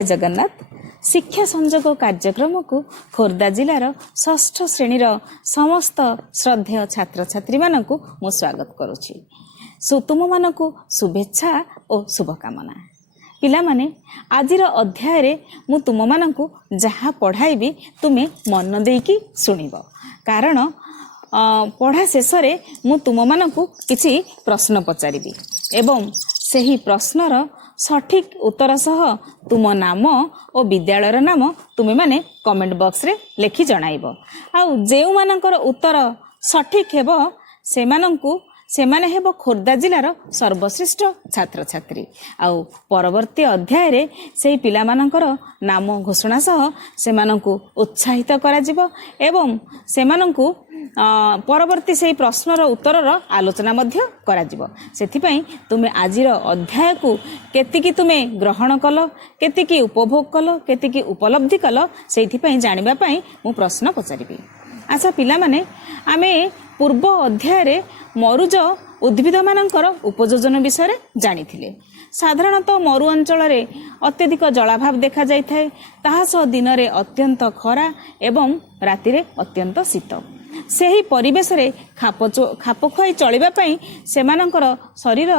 जगन्नाथ शिक्षा संजोग कार्यक्रम को खोर्धा जिलार षष्ठ श्रेणीर समस्त श्रद्धेय छात्र छात्री मानक मु स्वागत करुछि। तुम मानक शुभेच्छा और शुभकामना। पिला माने आजिर अध्याय रे मु तुम मानक जहाँ पढ़ाइबी तुमे मन देकी सुनिब, कारण पढ़ा शेष रे मु तुम मानक किछि प्रश्न पचारिबी एवं सही प्रश्नर सठिक उत्तर सह तुम नाम और विद्यालयर नाम तुमे माने कमेंट बॉक्स रे लिखि जणाइब। आउ जेउ मानकर उत्तर सठिक हेबो सेमाने हेबो खोर्धा जिलार सर्वश्रेष्ठ छात्र छात्री। आउ परवर्ती अध्याय रे सेही पिला मानकर नाम घोषणा सह सेमानंकु उत्साहित करा जिवो एवं सेमानंकु परवर्ती से प्रश्नर उत्तरर आलोचना मध्य करा जिवो। सेथिपई तुमे आजिर अध्याय को केतिकी तुमे ग्रहण कल, केतिकी उपभोग कल, केतिकी उपलब्धि कल, सेथिपई जानिबा पई मु प्रश्न पचारिबी। अच्छा पिला माने आमे पूर्व अध्याय रे मरुज उद्भिद मानकर उपयोजन विषय जानिथिले। साधारणतः मरु अंचल रे अत्यधिक जलाभाव देखा जाय थाए, ताहा सह दिन रे अत्यंत खरा एवं राति रे अत्यंत शीत। सेही परिवेश रे खाप खुआई चलिबा पई सेमानकर शरीर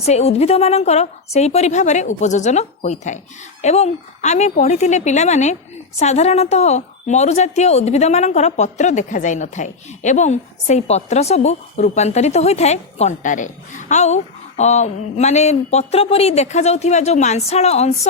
से उद्भिद मानकर सेही परि भाव रे उपयोजन होई थाए। एवं आमे पढ़िथिले पिला माने साधारणतः मरुजातीय उद्भिद मानकर पत्र देखा जाय न थाए एवं सेही पत्र सबु रूपांतरित होई थाए कंटारे। आउ माने पत्र परी देखा जाउथिबा जो मांसाळ अंश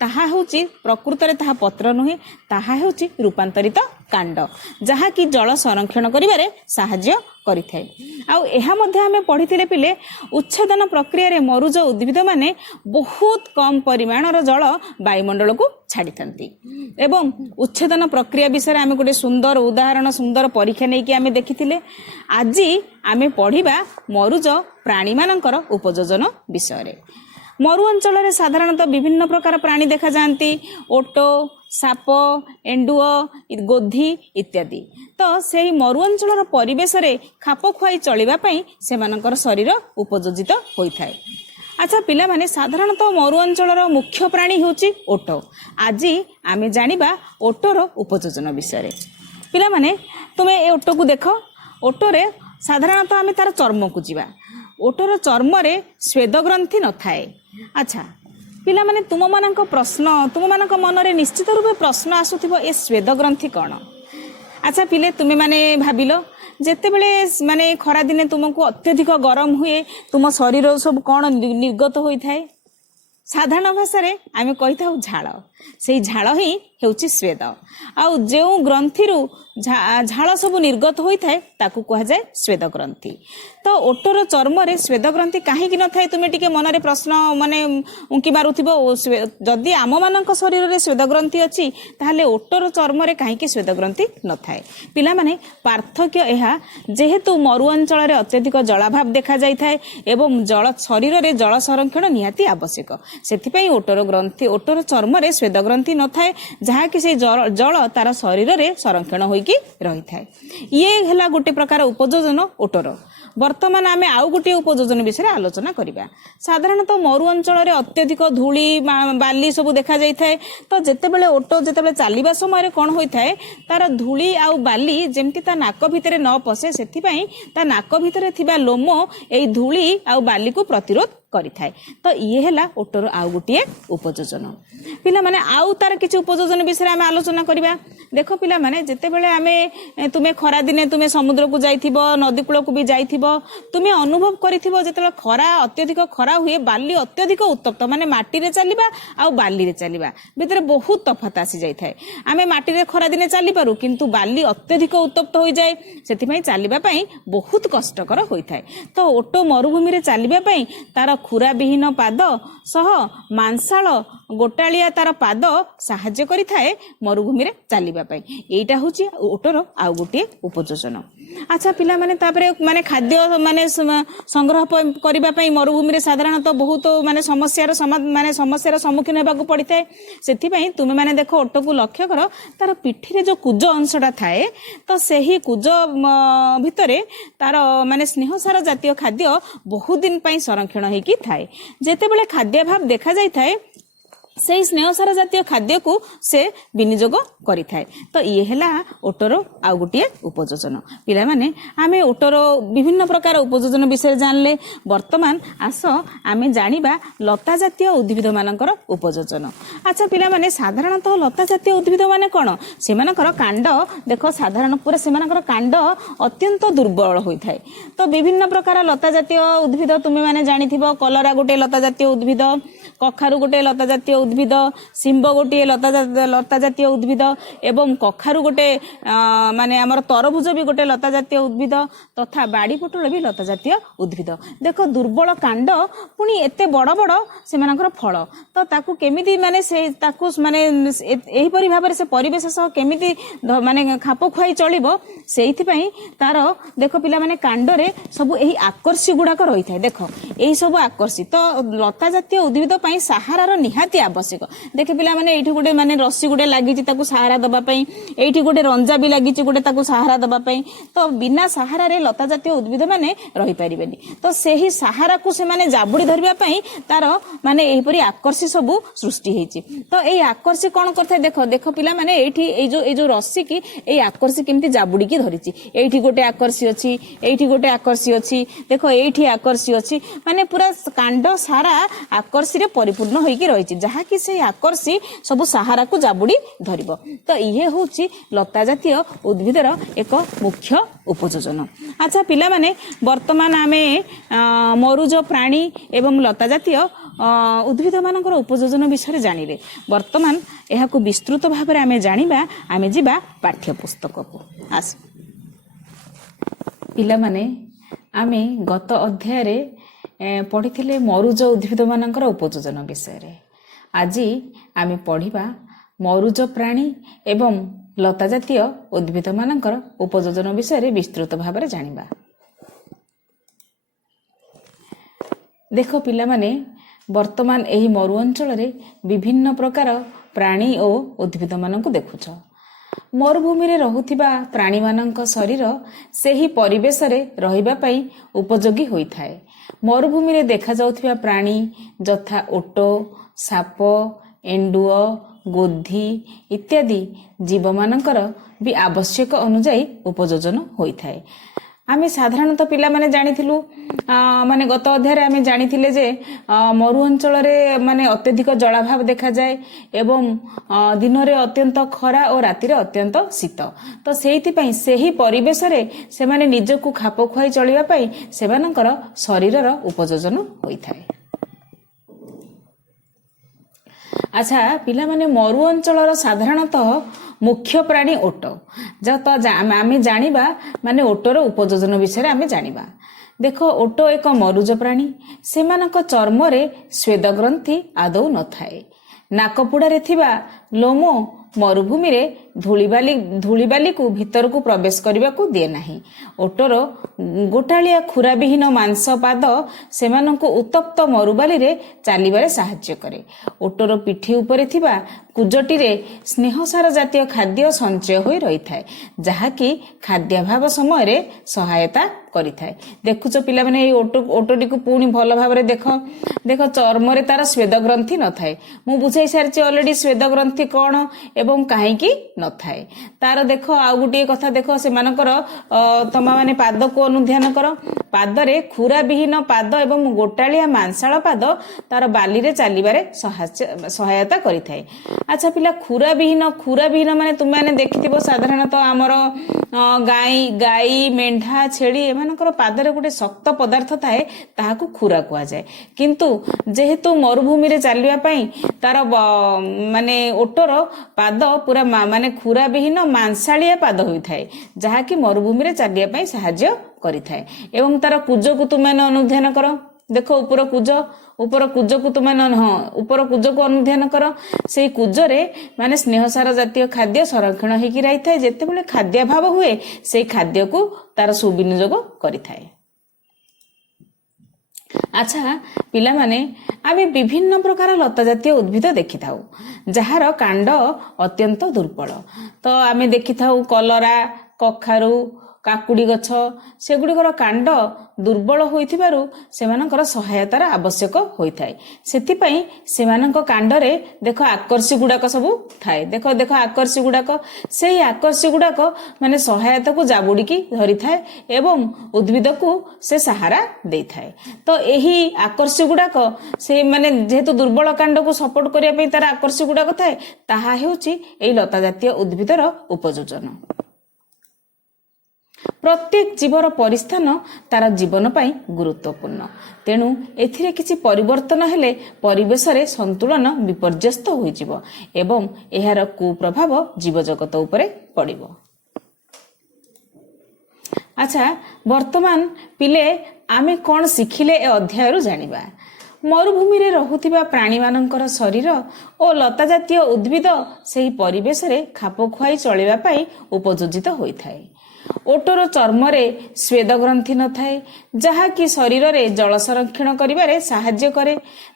ताहा होची प्रकृत रे ताहा पत्र नुहे, ताहा होची रूपांतरित कांड, जहा कि जल संरक्षण करिवारे सहाय्य करिथाय। आउ एहा मध्ये आमे पढिथिले पिले उच्छेदन प्रक्रिया रे मरुज उद्भिद माने बहुत कम परिमाणर जल वायुमंडल को छाड़िथांती एवं उच्छेदन प्रक्रिया विषय आमे गोटे सुंदर उदाहरण सुंदर परीक्षा नै कि आमे देखिथिले। आजि आमे पढिबा मरुज प्राणी मानकर उपयोजन विषय रे। मरु अंचल रे साधारणतः विभिन्न प्रकार प्राणी देखा जाती, ओटो, साप, एंडुओ, गोधी इत्यादि। तो सेही मरु अंचल परिवेश रे खाप खुआई चलिबा पई सेमानकर शरीर उपयोजित होई थाए। अच्छा पिला माने साधारणतः मरु अंचल मुख्य प्राणी होची ओटो। आज आमे जानिबा ओटोर उपयोजन विषय रे। पिला माने तुमे ए ओटो को देख, ओटो रे साधारणतः आमे तार चर्म को जीवा। ओटोर चर्म रे स्वेद ग्रंथि न थाए। अच्छा पिला माने तुम मानक प्रश्न तुम मानक मन रे निश्चित रूपे प्रश्न आसुथिबो ए स्वेद ग्रंथि कौन। अच्छा पिले तुमे माने भाबिलो जेते बेले माने खरा दिने तुमको अत्यधिक गरम हुए तुम शरीर सब कौन निर्गत होई थाए। साधारण भाषा रे आमे कहि थाउ झाळ। सेही झाळ ही हेउची स्वेद। आउ जेउ ग्रंथि रु झाळ सब निर्गत होई थाए ताकू कहा जाय स्वेद ग्रंथि। तो ओटोर चर्म रे स्वेद ग्रंथि काहे कि न थाए तुमे टिके मन रे प्रश्न माने उंकी मारुथिबो। जदि आम मानक शरीर रे स्वेद ग्रंथि अछि ताहाले ओटोर चर्म रे काहे कि स्वेद ग्रंथि न थाए। पिला माने पार्थक्य एहा जेहेतु मरु अंचल रे अत्यधिक जलाभाव देखा जाय थाए एवं जल शरीर रे जल संरक्षण निहाती आवश्यक। सेथिपई ओटोर ग्रंथि ओटोर चर्म रे स्वेद ग्रंथि न थाए, जहा कि से जल तार शरीर रे संरक्षण होइकी रही थाए। ये हेला गोटे प्रकार उपयोजन ओटोर। वर्तमान आमे आउ गोटे उपयोजन विषय आलोचना करिबा। साधारणतः मरु अंचल रे अत्यधिक धूली बाली सब देखा जाय थाए। तो जेतेबेले ओटो जेतेबेले चालिबा समय रे कोन होई थाए, तार धूली आउ बाली जेमति ता नाक भितरे न पसे, सेथिपई ता नाक भितरे थिबा लोम एई धूली आउ बाली को प्रतिरोध करि थाए। तो ये हेला ओटोर आउ गोटे उपयोजन। पिला माने आउ तार किछि उपयोजन विषय आमे आलोचना करिबा। देखो पिला माने जेतेबेले आमे तुमे खरा दिने तुमे समुद्र को जाइथिबो, नदी कूल को भी जाइथिबो, तुमे अनुभव करिथिबो जेतेबेले खरा अत्यधिक खरा हुए बाली अत्यधिक उत्तप्त माने माटी रे चलिबा आउ बाली रे चलिबा भितरे बहुत तफात आसी जाय थाए। आमे माटी रे खरा दिने चली पारु किंतु बाली अत्यधिक उत्तप्त होई जाय, सेथिपई चलिबा पई बहुत कष्टकर होई थाए। तो ओटो मरुभूमि रे चलिबा पई तार खुरा विहीन पाद सह मांसाळ गोटालिया तार पाद साहाय्य करि थाए मरुभूमि रे चलिबा पई। एटा होची ओटोर आउ गोटे उपयोजन। अच्छा पिला माने तापरे माने खाद्य माने संग्रह करिबा पई मरुभूमि रे साधारणतः बहुत माने समस्यार सम्मुखीन हेबा को पड़ि थाए। सेथि पई तुमे माने देखो ओटो को लक्ष्य करो, तार पिठी रे जो कुज अंशटा थाए तो सेही कुज भितरे तार माने स्नेहसार जातीय खाद्य बहुत दिन पई संरक्षण हेकी थाए। जेतेबेले खाद्याभाव देखा जाय थाए सेही स्नेहसार जातीय खाद्य को से विनियोग करि थाए। तो ये हैला ओटर आउ गोटे उपयोजन। पिला माने आमे ओटर विभिन्न प्रकार उपयोजन विषय जानले। वर्तमान आस आमे जानिबा लता जातीय उद्भिद मानकर उपयोजन। अच्छा पिला माने साधारणतः लता जातीय उद्भिद माने कोन सेमानकर कांड देखो साधारण पूरा सेमानकर कांड अत्यंत दुर्बल होई थाए। तो विभिन्न प्रकार लता जातीय उद्भिद तुमे माने जानिथिबो कलरा गोटे लता जातीय उद्भिद, कखारु गोटे लता जातीय उद्भिद, सिंब गोटे लता जातीय उद्भिद एवं कखारु गोटे माने आमर तरभुज भी गोटे लता जातीय उद्भिद तथा बाड़ी पोटल भी लता जातीय उद्भिद। देखो दुर्बल कांड पुणी एते बड़ बड़ सेमानकर फल तो ताकू केमिति माने से ताकू माने एही परि भाबरे से परिवेश सह केमिति माने खाप खुआई चलिबो सेहिथि पई तार देखो पिला माने कांडरे सब एही आकर्षी गुडाक रही थाए। देखो एही सब आकर्षी तो लता जातीय उद्भिद पई सहारार निहाती आवश्यक। देखे पिला माने एठी गोटे माने रस्सी गोटे लागिची ताकू सहारा दबा पई, एठी गोटे रंजा भी लागिची गोटे ताकू सहारा दबा पई। तो बिना सहारा रे लता जातीय उद्भिद माने रही परिबेनी। तो सेही सहारा को से माने जाबुडी धरबा पई तार माने एही परि आकर्षी सब सृष्टि हेची। तो एही आकर्षी कोन करथे देखो देखो पिला माने एठी ए जो रस्सी की एही आकर्षी केमती जाबुडी की धरिची। एठी गोटे आकर्षी अछि, एठी गोटे आकर्षी अछि, देखो एठी आकर्षी अछि माने पूरा कांड सारा आकर्षी रे परिपूर्ण होई की रहिची जहा कि से आकर्षी सब सहारा को जाबुडी धरिबो। तो इहे होची लता जातीय उद्भिदर एक मुख्य उपयोजन। अच्छा पिला माने वर्तमान आमे मरुज प्राणी एवं लता जातीय उद्भिद मानकर उपयोजन विषय जानिले। वर्तमान एहाकु विस्तृत भाबरे आमे जानिबा आमे जिबा पाठ्य पुस्तक को। आस पिला माने आमे गत अध्याय रे पढ़िथिले मरुज उद्भिद मानकर उपयोजन विषय रे। आजी आमे पढ़िबा मरुज प्राणी एवं लता जातीय उद्भिद मानकर उपयोजन विषय विस्तृत भाव जानिबा। देखो पिला माने वर्तमान एही मरु अंचल रे विभिन्न प्रकार प्राणी और उद्भिद मानक देखुछ। मरुभूमि रे रहुथिबा प्राणी मानक शरीर सेही परिवेश रे रहिबा पई उपयोगी होई थाए। मरुभूमि रे देखा जाउथिबा प्राणी जथा ओटो, साप, एंडुओ, गोधी इत्यादि जीव मानकर भी आवश्यक अनुसार उपयोजन होई थाए। आमे साधारणतः पिला माने जानिथिलु माने गत अध्याय रे आमे जानिथिले जे मरु अंचल रे माने अत्यधिक जलाभाव देखा जाए एवं दिन रे अत्यंत खरा और राति रे अत्यंत शीत। तो सेहिथि पई सेही परिवेश रे से माने निजकु खाप खुआई चलिबा पई सेमानकर शरीरर उपयोजन होई थाए। अच्छा पिला माने मरु अंचलर साधारणतः मुख्य प्राणी ओट तो आमे जानिबा माने ओटर उपयोजन विषय आमे जानिबा। देखो ओटो एक मरुज प्राणी सेमानक चर्म रे स्वेद ग्रंथि आदौ न थाए। नाकपुड़ा थिबा लोमो मरुभूमि रे धूलिबाली को भीतर को प्रवेश करने को दिए नहीं। ओटर गोटालिया खुरा विहीन मांस पाद सेमानंको उत्तप्त मरुबाली रे चालिबारे साहाय्य करे। ओटर पिठी उपरे थिबा कुजटी रे स्नेहसार जातीय खाद्य संचय होई रही थाए जहाँकि खाद्याभाव समय रे सहायता करी थाए। देखुच पिला माने ओटोटी को पुणी भल भाव देख देख चर्म रे तार स्वेद ग्रंथि न थाए। मु बुझाई सारिछि ऑलरेडी स्वेद ग्रंथि कौन एवं काहेकि न थाए। तार देख आउ गोटे कथा देख से मानकर तमा माने पाद को अनुध्यान कर। पादरे खुरा विहीन पाद एवं गोटालिया मांसाल पाद तार बाली रे चालिबारे सहायता करी थाए। अच्छा पिला खुरा विहीन माने तुम माने देखिथिबो साधारणतः आमर गाई मेंढा छेली एमानकर पादरे गोटे शक्त पदार्थ थाए ताहाकु खुरा कुआ जाए। किंतु जेहेतु मरुभूमि रे चालिबा पई तार माने ओटर पाद पूरा माने खुरा विहीन मांसालिया पाद होई थाए जहाँकि मरुभूमि रे चालिबा पई सहाय्य करी थाए। एवं तार कुज को तुम माने अनुध्यान कर। देखो ऊपर कुज को तुम ऊपर कुज को अनुध्यान कर। से कुजरे माने स्नेहसार जातीय खाद्य संरक्षण होगी रही थाए। जेतेबेले खाद्याभाव हुए से खाद्य को तार सुविनियोग करी थाए। अच्छा पिला माने आमे विभिन्न प्रकार लता जातीय उद्भिद देखि थाउ जहार कांड अत्यंत दुर्बल। तो आमे देखि थाउ कलरा, कखारु, କାକୁଡ଼ି ଗଛ ସେଗୁଡ଼ିକର କାଣ୍ଡ ଦୁର୍ବଳ ହୋଇଥିବାରୁ ସେମାନଙ୍କର ସହାୟତାର ଆବଶ୍ୟକ ହୋଇଥାଏ। ସେଥିପାଇଁ ସେମାନଙ୍କ କାଣ୍ଡରେ ଦେଖ ଆକର୍ଷି ଗୁଡ଼ାକ ସବୁ ଥାଏ। ଦେଖ ଦେଖ ଆକର୍ଷି ଗୁଡ଼ାକ, ସେଇ ଆକର୍ଷି ଗୁଡ଼ାକ ମାନେ ସହାୟତାକୁ ଜାବୁଡ଼ିକି ଧରିଥାଏ ଏବଂ ଉଦ୍ଭିଦକୁ ସେ ସାହାରା ଦେଇଥାଏ। ତ ଏହି ଆକର୍ଷି ଗୁଡ଼ାକ ସେ ମାନେ ଯେହେତୁ ଦୁର୍ବଳ କାଣ୍ଡକୁ ସପୋର୍ଟ କରିବା ପାଇଁ ତାର ଆକର୍ଷି ଗୁଡ଼ାକ ଥାଏ, ତାହା ହେଉଛି ଏହି ଲତା ଜାତୀୟ ଉଦ୍ଭିଦର ଉପଯୋଜନ। ପ୍ରତ୍ୟେକ ଜୀବର ପରିସ୍ଥାନ ତାର ଜୀବନ ପାଇଁ ଗୁରୁତ୍ୱପୂର୍ଣ୍ଣ। ତେଣୁ ଏଥିରେ କିଛି ପରିବର୍ତ୍ତନ ହେଲେ ପରିବେଶରେ ସନ୍ତୁଳନ ବିପର୍ଯ୍ୟସ୍ତ ହୋଇଯିବ ଏବଂ ଏହାର କୁପ୍ରଭାବ ଜୀବଜଗତ ଉପରେ ପଡ଼ିବ। ଆଚ୍ଛା, ବର୍ତ୍ତମାନ ପିଲେ ଆମେ କ'ଣ ଶିଖିଲେ ଏ ଅଧ୍ୟାୟରୁ ଜାଣିବା। ମରୁଭୂମିରେ ରହୁଥିବା ପ୍ରାଣୀମାନଙ୍କର ଶରୀର ଓ ଲତା ଜାତୀୟ ଉଦ୍ଭିଦ ସେହି ପରିବେଶରେ ଖାପ ଖୁଆଇ ଚଳିବା ପାଇଁ ଉପଯୋଜିତ ହୋଇଥାଏ। ଓଟର ଚର୍ମରେ ସ୍ୱେଦ ଗ୍ରନ୍ଥି ନଥାଏ, ଯାହାକି ଶରୀରରେ ଜଳ ସଂରକ୍ଷଣ କରିବାରେ ସାହାଯ୍ୟ କରେ।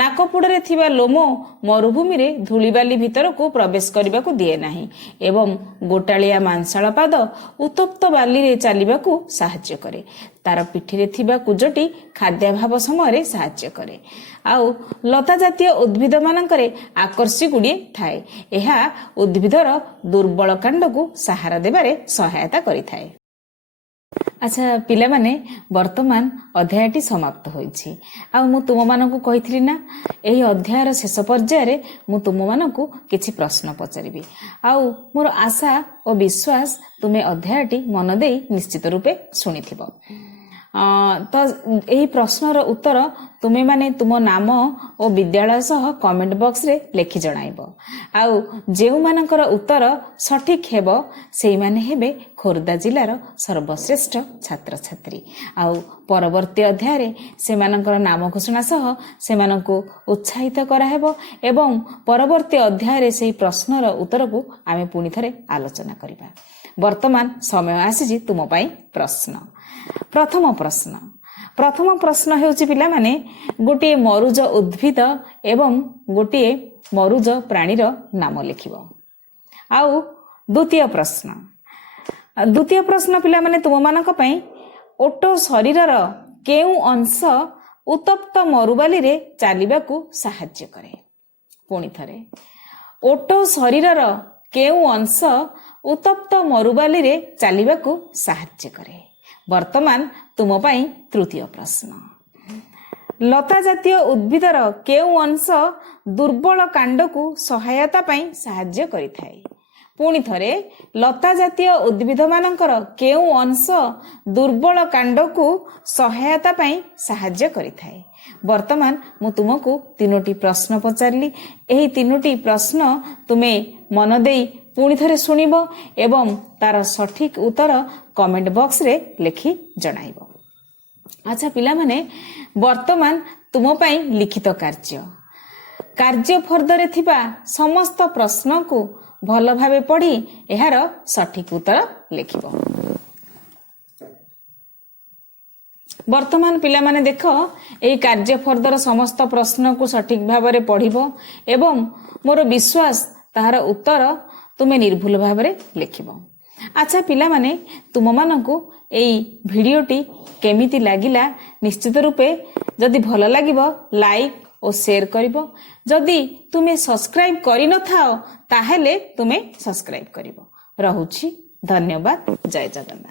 ନାକପୋଡ଼ରେ ଥିବା ଲୋମ ମରୁଭୂମିରେ ଧୂଳିବାଲି ଭିତରକୁ ପ୍ରବେଶ କରିବାକୁ ଦିଏ ନାହିଁ ଏବଂ ଗୋଟାଳିଆ ମାଂସାଳ ପାଦ ଉତ୍ତପ୍ତ ବାଲିରେ ଚାଲିବାକୁ ସାହାଯ୍ୟ କରେ। ତାର ପିଠିରେ ଥିବା କୁଜଟି ଖାଦ୍ୟାଭାବ ସମୟରେ ସାହାଯ୍ୟ କରେ। ଆଉ ଲତା ଜାତୀୟ ଉଦ୍ଭିଦ ମାନଙ୍କରେ ଆକର୍ଷି ଗୁଡ଼ିଏ ଥାଏ। ଏହା ଉଦ୍ଭିଦର ଦୁର୍ବଳ କାଣ୍ଡକୁ ସାହାରା ଦେବାରେ ସହାୟତା କରିଥାଏ। ଆଚ୍ଛା ପିଲାମାନେ, ବର୍ତ୍ତମାନ ଅଧ୍ୟାୟଟି ସମାପ୍ତ ହୋଇଛି। ଆଉ ମୁଁ ତୁମମାନଙ୍କୁ କହିଥିଲି ନା, ଏହି ଅଧ୍ୟାୟର ଶେଷ ପର୍ଯ୍ୟାୟରେ ମୁଁ ତୁମମାନଙ୍କୁ କିଛି ପ୍ରଶ୍ନ ପଚାରିବି। ଆଉ ମୋର ଆଶା ଓ ବିଶ୍ୱାସ ତୁମେ ଅଧ୍ୟାୟଟି ମନ ଦେଇ ନିଶ୍ଚିତ ରୂପେ ଶୁଣିଥିବ। ତ ଏହି ପ୍ରଶ୍ନର ଉତ୍ତର ତୁମେମାନେ ତୁମ ନାମ ଓ ବିଦ୍ୟାଳୟ ସହ କମେଣ୍ଟ ବକ୍ସରେ ଲେଖି ଜଣାଇବ। ଆଉ ଯେଉଁମାନଙ୍କର ଉତ୍ତର ସଠିକ୍ ହେବ ସେଇମାନେ ହେବେ ଖୋର୍ଦ୍ଧା ଜିଲ୍ଲାର ସର୍ବଶ୍ରେଷ୍ଠ ଛାତ୍ରଛାତ୍ରୀ। ଆଉ ପରବର୍ତ୍ତୀ ଅଧ୍ୟାୟରେ ସେମାନଙ୍କର ନାମ ଘୋଷଣା ସହ ସେମାନଙ୍କୁ ଉତ୍ସାହିତ କରାହେବ ଏବଂ ପରବର୍ତ୍ତୀ ଅଧ୍ୟାୟରେ ସେହି ପ୍ରଶ୍ନର ଉତ୍ତରକୁ ଆମେ ପୁଣି ଥରେ ଆଲୋଚନା କରିବା। ବର୍ତ୍ତମାନ ସମୟ ଆସିଛି ତୁମ ପାଇଁ ପ୍ରଶ୍ନ। ପ୍ରଥମ ପ୍ରଶ୍ନ ହେଉଛି ପିଲାମାନେ, ଗୋଟିଏ ମରୁଜ ଉଦ୍ଭିଦ ଏବଂ ଗୋଟିଏ ମରୁଜ ପ୍ରାଣୀର ନାମ ଲେଖିବ। ଆଉ ଦ୍ୱିତୀୟ ପ୍ରଶ୍ନ ପିଲାମାନେ ତୁମମାନଙ୍କ ପାଇଁ, ଓଟ ଶରୀରର କେଉଁ ଅଂଶ ଉତ୍ତପ୍ତ ମରୁବାଲିରେ ଚାଲିବାକୁ ସାହାଯ୍ୟ କରେ? ପୁଣି ଥରେ, ଓଟ ଶରୀରର କେଉଁ ଅଂଶ ଉତ୍ତପ୍ତ ମରୁବାଲିରେ ଚାଲିବାକୁ ସାହାଯ୍ୟ କରେ? ବର୍ତ୍ତମାନ ତୁମ ପାଇଁ ତୃତୀୟ ପ୍ରଶ୍ନ, ଲତା ଜାତୀୟ ଉଦ୍ଭିଦର କେଉଁ ଅଂଶ ଦୁର୍ବଳ କାଣ୍ଡକୁ ସହାୟତା ପାଇଁ ସାହାଯ୍ୟ କରିଥାଏ? ପୁଣି ଥରେ, ଲତା ଜାତୀୟ ଉଦ୍ଭିଦ ମାନଙ୍କର କେଉଁ ଅଂଶ ଦୁର୍ବଳ କାଣ୍ଡକୁ ସହାୟତା ପାଇଁ ସାହାଯ୍ୟ କରିଥାଏ? ବର୍ତ୍ତମାନ ମୁଁ ତୁମକୁ 3ଟି ପ୍ରଶ୍ନ ପଚାରିଲି। ଏହି 3ଟି ପ୍ରଶ୍ନ ତୁମେ ମନ ଦେଇ ପୁଣି ଥରେ ଶୁଣିବ ଏବଂ ତାର ସଠିକ୍ ଉତ୍ତର କମେଣ୍ଟ ବକ୍ସରେ ଲେଖି ଜଣାଇବ। ଆଚ୍ଛା ପିଲାମାନେ, ବର୍ତ୍ତମାନ ତୁମ ପାଇଁ ଲିଖିତ କାର୍ଯ୍ୟ ଫର୍ଦ୍ଦରେ ଥିବା ସମସ୍ତ ପ୍ରଶ୍ନକୁ ଭଲ ଭାବେ ପଢ଼ି ଏହାର ସଠିକ୍ ଉତ୍ତର ଲେଖିବ। ବର୍ତ୍ତମାନ ପିଲାମାନେ ଦେଖ, ଏହି କାର୍ଯ୍ୟ ଫର୍ଦ୍ଦର ସମସ୍ତ ପ୍ରଶ୍ନକୁ ସଠିକ୍ ଭାବରେ ପଢ଼ିବ ଏବଂ ମୋର ବିଶ୍ୱାସ ତାହାର ଉତ୍ତର ତୁମେ ନିର୍ଭୁଲ ଭାବରେ ଲେଖିବ। ଆଚ୍ଛା ପିଲାମାନେ, ତୁମମାନଙ୍କୁ ଏଇ ଭିଡ଼ିଓଟି କେମିତି ଲାଗିଲା ନିଶ୍ଚିତ ରୂପେ ଯଦି ଭଲ ଲାଗିବ ଲାଇକ୍ ଓ ସେୟାର କରିବ। ଯଦି ତୁମେ ସବସ୍କ୍ରାଇବ୍ କରିନଥାଅ ତାହେଲେ ତୁମେ ସବସ୍କ୍ରାଇବ୍ କରିବ। ରହୁଛି, ଧନ୍ୟବାଦ, ଜୟ ଜଗନ୍ନାଥ।